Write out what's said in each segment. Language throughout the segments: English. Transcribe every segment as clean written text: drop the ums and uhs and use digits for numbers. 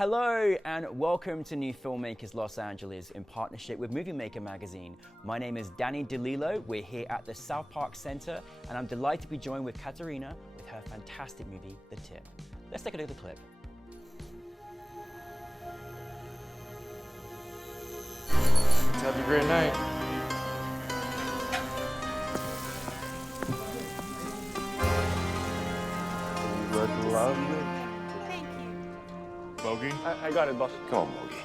Hello and welcome to New Filmmakers Los Angeles in partnership with Movie Maker magazine. My name is Danny DeLillo. We're here at the South Park Center and I'm delighted to be joined with Katerina with her fantastic movie, The Tip. Let's take a look at the clip. Have a great night. You look lovely. Thank you. Bogey? I got it, boss. Come on, Bogey.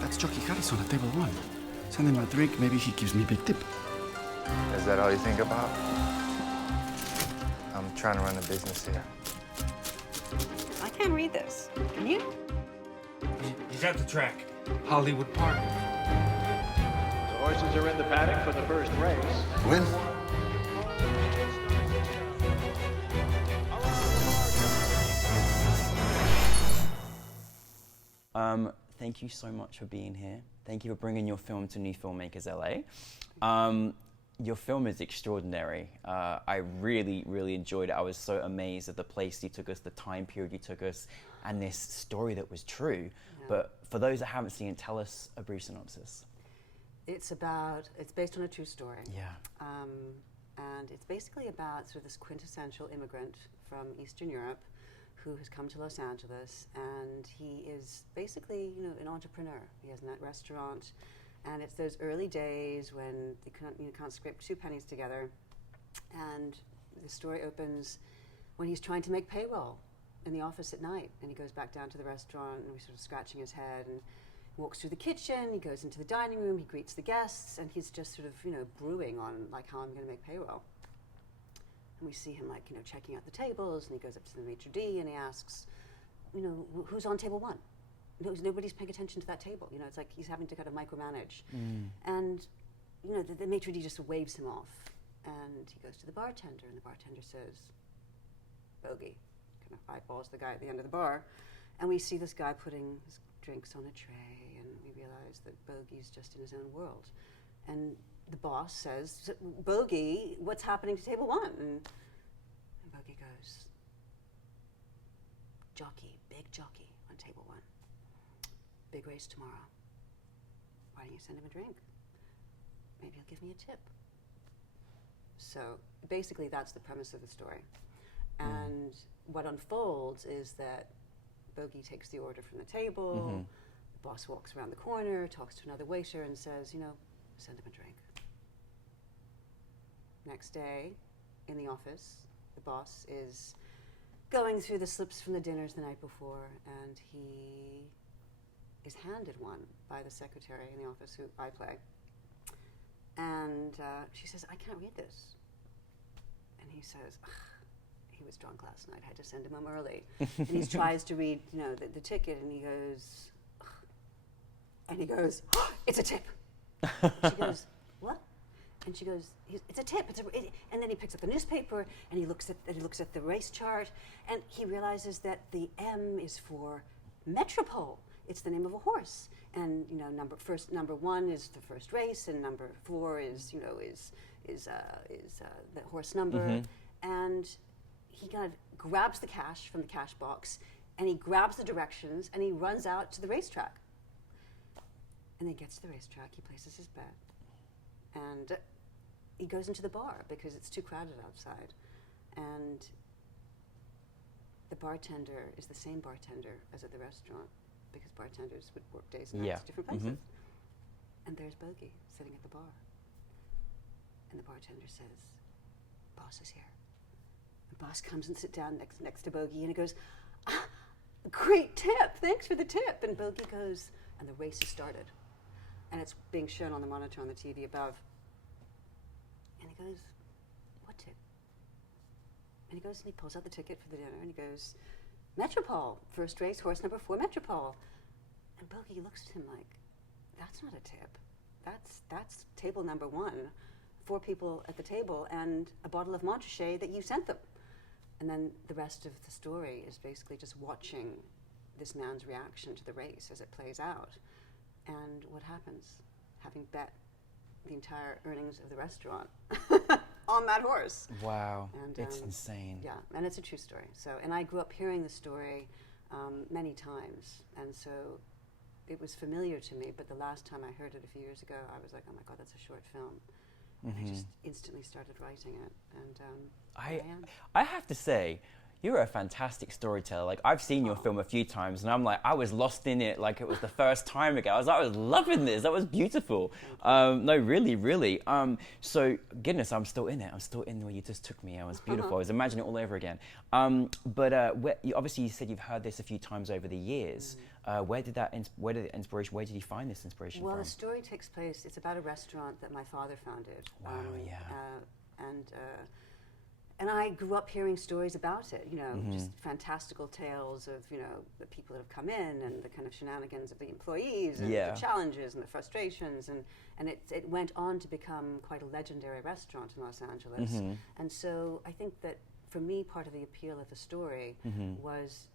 That's Jockey Carlos on table one. Send him a drink, maybe he gives me a big tip. Is that all you think about? I'm trying to run a business here. I can't read this. Can you? He's at the track. Hollywood Park. The horses are in the paddock for the first race. When? Thank you so much for being here. Thank you for bringing your film to New Filmmakers LA. Your film is extraordinary. I really, really enjoyed it. I was so amazed at the place you took us, the time period you took us, and this story that was true. Yeah. But for those that haven't seen it, tell us a brief synopsis. It's based on a true story. Yeah. And it's basically about sort of this quintessential immigrant from Eastern Europe who has come to Los Angeles, and he is basically, an entrepreneur. He has a restaurant, and it's those early days when you can't scrape 2 pennies together, and the story opens when he's trying to make payroll in the office at night, and he goes back down to the restaurant, and he's sort of scratching his head, and walks through the kitchen, he goes into the dining room, he greets the guests, and he's just sort of, brewing on how I'm going to make payroll. And we see him checking out the tables, and he goes up to the maitre d' and he asks, who's on table 1? Nobody's paying attention to that table. It's like he's having to kind of micromanage. And, the maitre d' just waves him off. And he goes to the bartender, and the bartender says, Bogey, kind of eyeballs the guy at the end of the bar. And we see this guy putting his drinks on a tray, and we realize that Bogey's just in his own world. And the boss says, Bogey, what's happening to table 1? And Bogey goes, jockey, big jockey on table 1. Big race tomorrow. Why don't you send him a drink? Maybe he'll give me a tip. So basically that's the premise of the story. And what unfolds is that Bogey takes the order from the table, the boss walks around the corner, talks to another waiter and says, send him a drink. Next day, in the office, the boss is going through the slips from the dinners the night before, and he is handed one by the secretary in the office, who I play. And she says, I can't read this. And he says, he was drunk last night, I had to send him home early. And he tries to read, the ticket, and he goes, it's a tip. She goes, what? And she goes, it's a tip. And then he picks up the newspaper, and he looks at the race chart, and he realizes that the M is for Metropole. It's the name of a horse, and number 1 is the first race, and number 4 is the horse number, and he kind of grabs the cash from the cash box, and he grabs the directions, and he runs out to the racetrack. And then he gets to the racetrack, he places his bet, and he goes into the bar because it's too crowded outside. And the bartender is the same bartender as at the restaurant, because bartenders would work days and nights at different places. And there's Bogey sitting at the bar. And the bartender says, boss is here. The boss comes and sits down next to Bogey, and he goes, great tip, thanks for the tip. And Bogey goes, and the race has started. And it's being shown on the monitor on the TV above. And he goes, what tip? And he goes and he pulls out the ticket for the dinner, and he goes, Metropole, first race, horse number 4, Metropole. And Bogey looks at him like, that's not a tip. That's table number 1, 4 people at the table, and a bottle of Montrachet that you sent them. And then the rest of the story is basically just watching this man's reaction to the race as it plays out. And what happens? Having bet the entire earnings of the restaurant on that horse. Wow, And, it's insane. Yeah, and it's a true story. So, and I grew up hearing the story many times, and so it was familiar to me. But the last time I heard it a few years ago, I was like, oh my God, that's a short film. I just instantly started writing it, and here I am. I have to say, you're a fantastic storyteller. Like, I've seen your film a few times, and I'm like, I was lost in it like it was the first time ago. I was loving this. That was beautiful. No, really, really. So, goodness, I'm still in it. I'm still in where you just took me. It was beautiful. I was imagining it all over again. But obviously, you said you've heard this a few times over the years. Where did you find this inspiration Well, from? the story takes place, it's about a restaurant that my father founded. Wow, yeah. And I grew up hearing stories about it, you know, just fantastical tales of, you know, the people that have come in and the kind of shenanigans of the employees and Yeah. the challenges and the frustrations. And it went on to become quite a legendary restaurant in Los Angeles. And so I think that for me, part of the appeal of the story was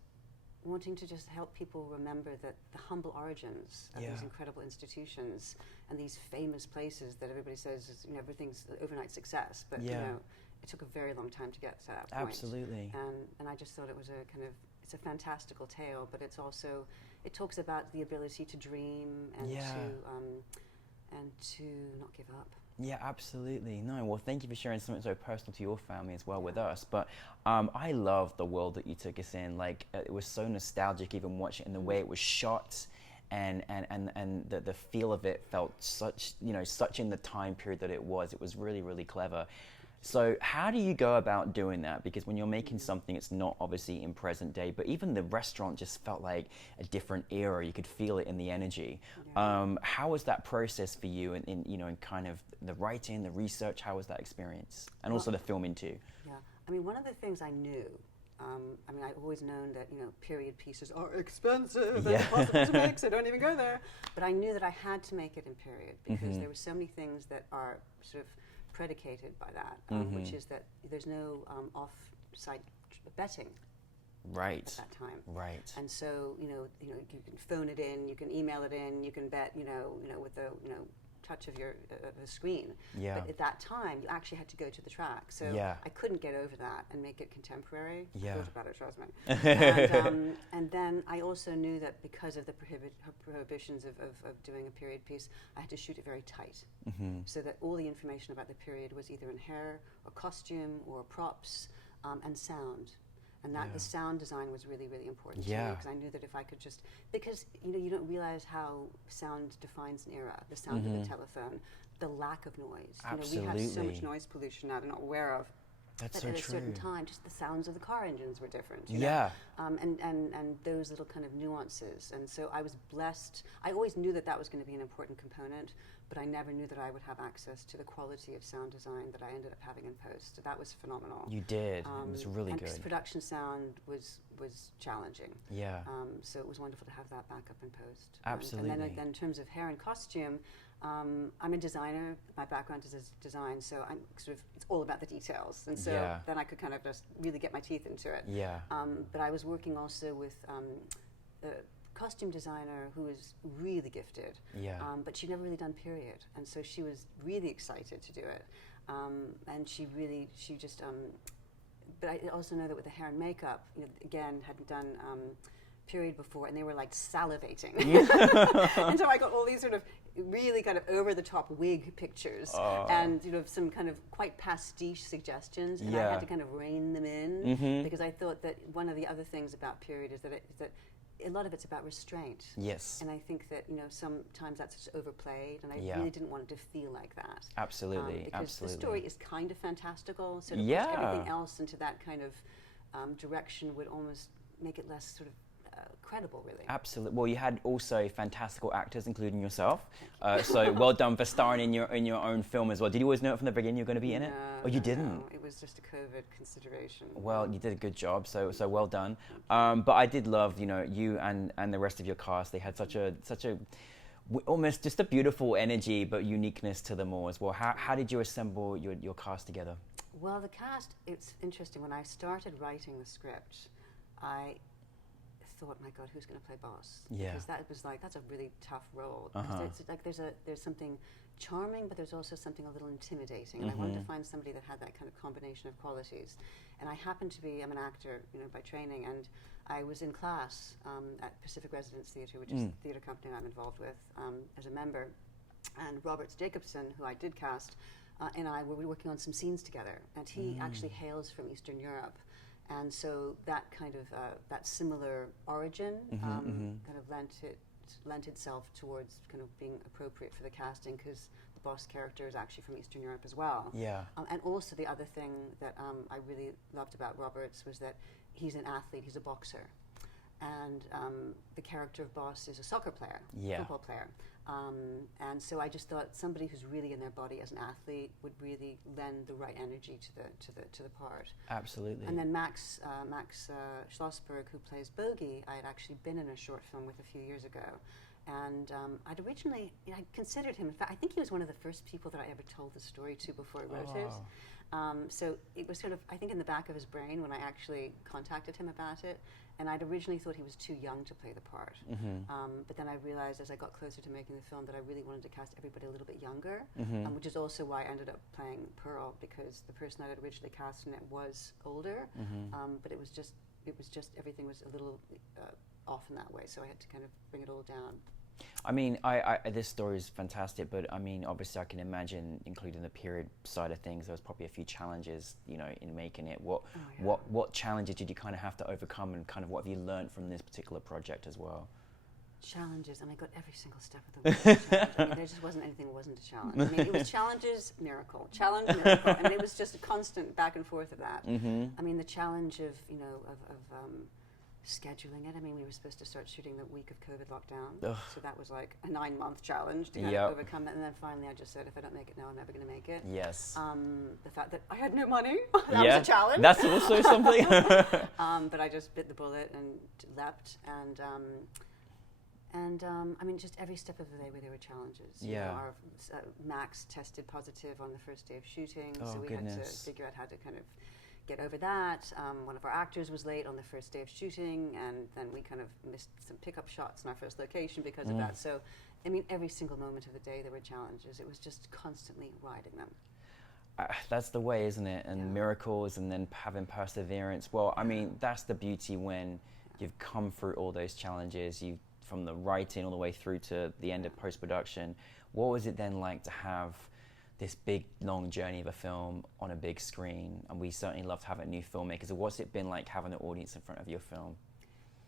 wanting to just help people remember that the humble origins of these incredible institutions and these famous places that everybody says is, you know, everything's overnight success, but you know, it took a very long time to get to that point. Absolutely. And I just thought it was a kind of, it's a fantastical tale, but it's also, it talks about the ability to dream and to not give up. Yeah, absolutely. No, well, thank you for sharing something so personal to your family as well with us. But I love the world that you took us in. Like, it was so nostalgic even watching it, and the way it was shot, and the feel of it felt such, you know, such in the time period that it was. It was really, really clever. So how do you go about doing that? Because when you're making something, it's not obviously in present day, but even the restaurant just felt like a different era. You could feel it in the energy. Yeah. How was that process for you in you know, in kind of the writing, the research? How was that experience? And also the filming too. Yeah, I mean, one of the things I knew, I mean, I've always known that, you know, period pieces are expensive and impossible to make, so don't even go there. But I knew that I had to make it in period because there were so many things that are sort of predicated by that, which is that there's no off-site betting Right. at that time. Right. And so, you know, you can phone it in, you can email it in, you can bet, you know, with the, you know, touch of your the screen. Yeah. But at that time, you actually had to go to the track. So I couldn't get over that and make it contemporary. Yeah. I thought about it, trust me. And then I also knew that because of the prohibitions of doing a period piece, I had to shoot it very tight. So that all the information about the period was either in hair or costume or props and sound. And that the sound design was really, really important to me, because I knew that if I could just, because you know, you don't realize how sound defines an era. The sound of the telephone, the lack of noise. Absolutely. You know, we have so much noise pollution now they're not aware of. That's but so at a true. certain time, just the sounds of the car engines were different. You Yeah. know? And those little kind of nuances. And so I was blessed. I always knew that that was going to be an important component, but I never knew that I would have access to the quality of sound design that I ended up having in post. So that was phenomenal. You did. It was really and good. Post-production sound was challenging. Yeah. So it was wonderful to have that back up in post. Absolutely. And then in terms of hair and costume, I'm a designer. My background is design, so I'm sort of, it's all about the details. And so then I could kind of just really get my teeth into it. Yeah. But I was working also with a costume designer who was really gifted. Yeah. But she'd never really done period. And so she was really excited to do it. And she just, but I also know that with the hair and makeup, you know, again, hadn't done period before, and they were like salivating. And so I got all these sort of really kind of over-the-top wig pictures, and you know, some kind of quite pastiche suggestions, and I had to kind of rein them in, because I thought that one of the other things about period is that a lot of it's about restraint. Yes. And I think that, you know, sometimes that's just overplayed, and I really didn't want it to feel like that. Absolutely. Because Absolutely. the story is kind of fantastical, so to push everything else into that kind of direction would almost make it less sort of credible, really. Absolutely. Well, you had also fantastical actors, including yourself. So well done for starring in your own film as well. Did you always know it from the beginning you were going to be in it? Oh, you didn't? No, it was just a COVID consideration. Well, you did a good job, so well done. But I did love, you know, you and the rest of your cast. They had such a almost just a beautiful energy, but uniqueness to them all as well. How did you assemble your cast together? Well, the cast, it's interesting. When I started writing the script, I thought, my God, who's going to play boss? Yeah. Because that was like, that's a really tough role. There's something charming, but there's also something a little intimidating. And I wanted to find somebody that had that kind of combination of qualities. And I happen to be, I'm an actor, by training, and I was in class at Pacific Residence Theatre, which is the theatre company I'm involved with as a member. And Robert Jacobson, who I did cast, and I were working on some scenes together. And he actually hails from Eastern Europe. And so that kind of, that similar origin kind of lent itself towards kind of being appropriate for the casting, because the boss character is actually from Eastern Europe as well. Yeah. And also the other thing that I really loved about Roberts was that he's an athlete, he's a boxer. And the character of boss is a soccer player, football player. And so I just thought somebody who's really in their body as an athlete would really lend the right energy to the part. Absolutely. And then Max Schlossberg, who plays Bogey, I had actually been in a short film with a few years ago. And I'd originally, I considered him, in fact, I think he was one of the first people that I ever told the story to before I wrote it. So it was sort of, I think, in the back of his brain when I actually contacted him about it. And I'd originally thought he was too young to play the part. But then I realized as I got closer to making the film that I really wanted to cast everybody a little bit younger, which is also why I ended up playing Pearl, because the person I had originally cast in it was older, but it was just everything was a little off in that way, so I had to kind of bring it all down. I mean, this story is fantastic, but I mean, obviously, I can imagine, including the period side of things, there was probably a few challenges, in making it. What challenges did you kind of have to overcome, and kind of what have you learned from this particular project as well? Challenges, and I got every single step of the way. I mean, there just wasn't anything that wasn't a challenge. I mean, it was challenges, miracle, challenge, miracle. I mean, it was just a constant back and forth of that. I mean, the challenge of scheduling it. I mean, we were supposed to start shooting the week of COVID lockdown, so that was like a 9-month challenge to kind of overcome it. And then finally, I just said, if I don't make it now, I'm never going to make it. Yes. The fact that I had no money, that was a challenge. That's also something. But I just bit the bullet and leapt, and I mean, just every step of the way where there were challenges. Our Max tested positive on the first day of shooting, so we had to figure out how to kind of get over that. One of our actors was late on the first day of shooting, and then we kind of missed some pickup shots in our first location because of that. So, I mean, every single moment of the day there were challenges. It was just constantly riding them. That's the way, isn't it? And miracles, and then having perseverance. Well, I mean, that's the beauty when you've come through all those challenges, from the writing all the way through to the end of post-production. What was it then like to have this big, long journey of a film on a big screen? And we certainly love to have it New Filmmakers. What's it been like having an audience in front of your film?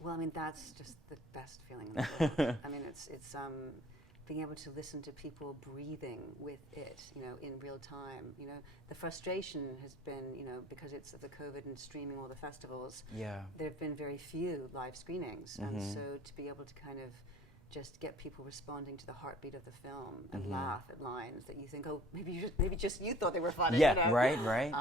Well, I mean, that's just the best feeling in the world. I mean, it's being able to listen to people breathing with it, in real time. The frustration has been, because it's of the COVID and streaming all the festivals, there have been very few live screenings. And so to be able to kind of just get people responding to the heartbeat of the film and laugh at lines that you think, oh, maybe just you thought they were funny. Right.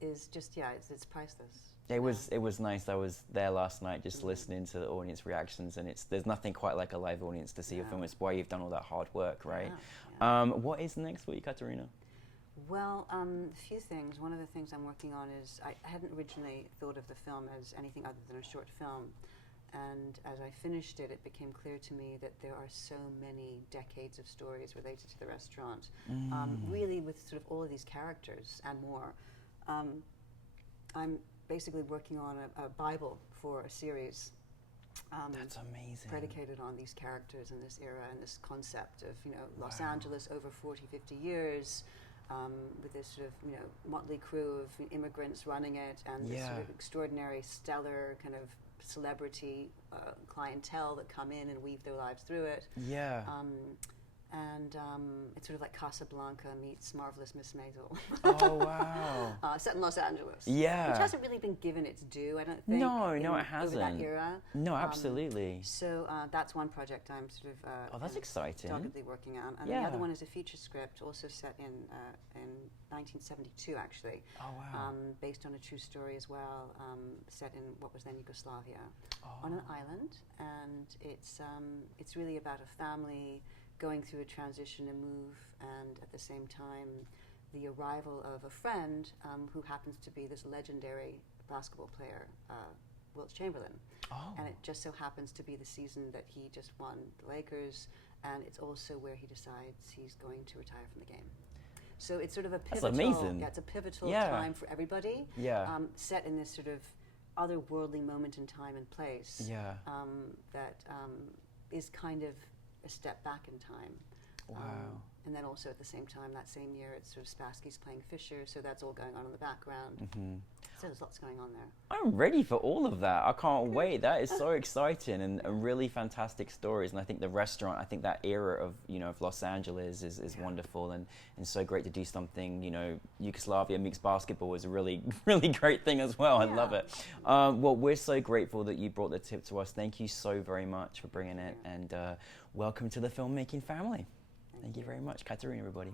Is just it's priceless. It was nice. I was there last night just listening to the audience reactions, and there's nothing quite like a live audience to see your film. It's why you've done all that hard work, right? What is next for you, Katerina? Well, a few things. One of the things I'm working on is I hadn't originally thought of the film as anything other than a short film. And as I finished it, it became clear to me that there are so many decades of stories related to the restaurant, really with sort of all of these characters and more. I'm basically working on a Bible for a series. That's amazing. Predicated on these characters and this era and this concept of, Los Angeles over 40, 50 years, with this sort of, motley crew of immigrants running it, and this sort of extraordinary, stellar kind of celebrity clientele that come in and weave their lives through it. And it's sort of like Casablanca meets Marvelous Miss Maisel. Oh, wow. Set in Los Angeles. Yeah. Which hasn't really been given its due, I don't think. No, it hasn't. Over that era. No, absolutely. So that's one project I'm sort of oh, that's exciting. doggedly working on. And the other one is a feature script, also set in 1972, actually. Oh, wow. Based on a true story as well, set in what was then Yugoslavia, on an island. And it's really about a family going through a transition, a move, and at the same time, the arrival of a friend who happens to be this legendary basketball player, Wilt Chamberlain. Oh. And it just so happens to be the season that he just won the Lakers, and it's also where he decides he's going to retire from the game. So it's sort of a pivotal, amazing. Yeah, it's a pivotal Yeah. time for everybody. Yeah. Set in this sort of otherworldly moment in time and place. Yeah. That is kind of a step back in time. Wow. And then also at the same time, that same year, it's sort of Spassky's playing Fisher, so that's all going on in the background. Mm-hmm. So there's lots going on there. I'm ready for all of that. I can't wait. That is so exciting and really fantastic stories. And I think the restaurant, I think that era of, you know, of Los Angeles is wonderful and so great to do something, you know, Yugoslavia mixed basketball is a really, really great thing as well. I love it. Well, we're so grateful that you brought the tip to us. Thank you so very much for bringing it and welcome to the filmmaking family. Thank you very much. Katerina, everybody.